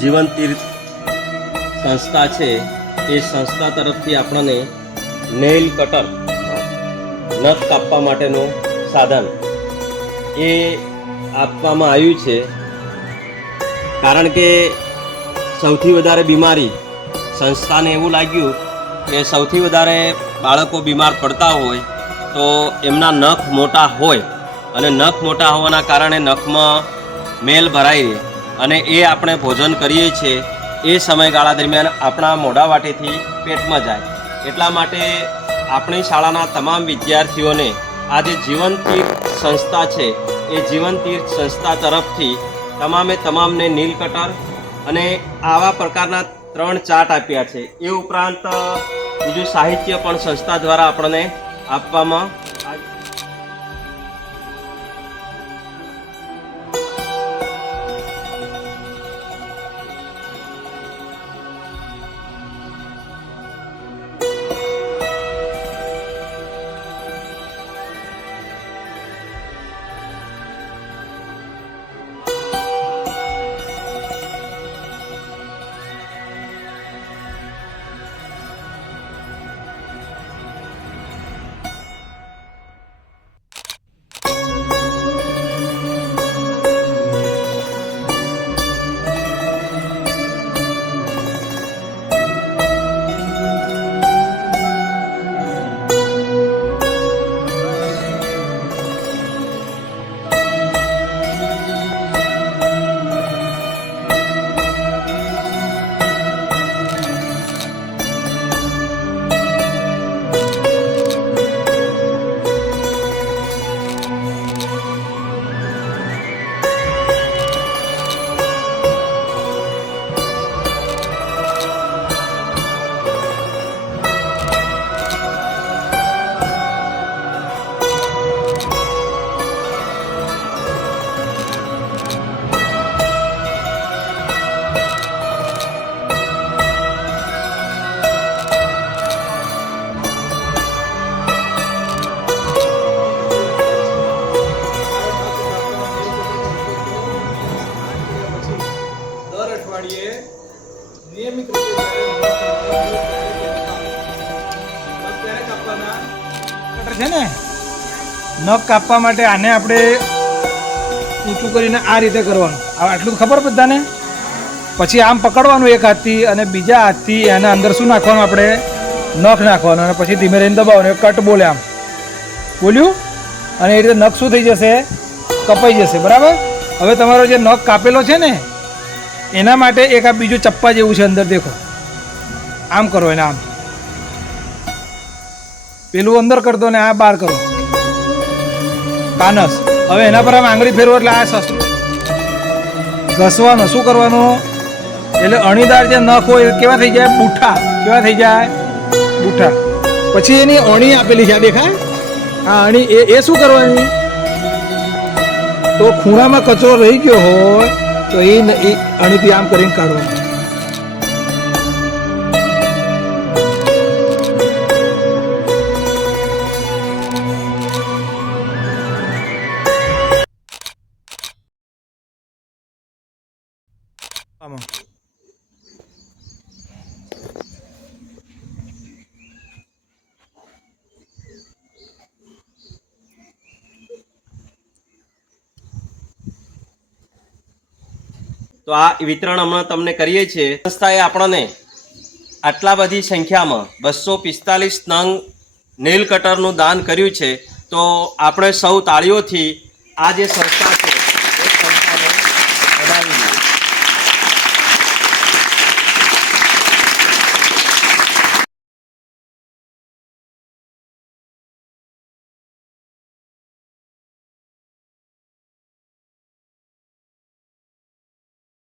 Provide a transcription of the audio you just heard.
જીવન તીર્થ સંસ્થા છે. એ સંસ્થા તરફથી આપણને નેઇલ કટર નખ કાપવા માટેનું સાધન એ આપવામાં આવ્યું છે. કારણ કે સૌથી વધારે બીમારી સંસ્થાને એવું લાગ્યું કે સૌથી વધારે બાળકો બીમાર પડતા હોય તો એમના નખ મોટા હોય અને નખ મોટા હોવાના કારણે નખમાં મેલ ભરાઈ રહે અને એ આપણે ભોજન કરીએ છીએ, એ સમયગાળા દરમિયાન આપણા મોઢાવાટેથી પેટમાં જાય. એટલા માટે આપણી શાળાના તમામ વિદ્યાર્થીઓને આ જે તીર્થ સંસ્થા છે. એ જીવન તીર્થ સંસ્થા તરફથી તમામે તમામને નીલ કટર અને આવા પ્રકારના ત્રણ ચાર્ટ આપ્યા છે. એ ઉપરાંત બીજું સાહિત્ય પણ સંસ્થા દ્વારા આપણને આપવામાં છે ને? નખ કાપવા માટે આને આપણે ઊંચું કરીને આ રીતે કરવાનું. આટલું ખબર બધાને? પછી આમ પકડવાનું એક હાથથી અને બીજા હાથથી એના અંદર શું નાખવાનું આપણે? નખ નાખવાનું અને પછી ધીમે રહીને દબાવવાનું. કટ બોલે આમ. બોલ્યું? અને એ રીતે નખ શું થઈ જશે? કપાઈ જશે. બરાબર? હવે તમારો જે નખ કાપેલો છે ને, એના માટે એક આ બીજું ચપ્પા જેવું છે અંદર, દેખો. આમ કરો એને આમ. પેલું અંદર કરતો ને આ બહાર કરો. કાનસ. હવે એના પર આમ આંગળી ફેરવો એટલે આ સસ્તું ઘસવાનું. શું કરવાનું? એટલે અણીદાર જે નખ હોય કેવા થઈ જાય? બુઠા. કેવા થઈ જાય? બુઠા. પછી એની અણી આપેલી છે દેખાય આ અણી, એ એ શું કરવાની? તો ખૂણામાં કચરો રહી ગયો હોય, તો એ અણીથી આમ કરીને કાઢવાનું. આમાં. તો આ વિતરણ હમણાં તમને કરીએ છીએ. સંસ્થાએ આપણને આટલા બધી સંખ્યામાં બસો પિસ્તાલીસ નંગ નેલ કટરનું દાન કર્યું છે. તો આપણે સૌ તાળીઓથી આ જે સંસ્થા છે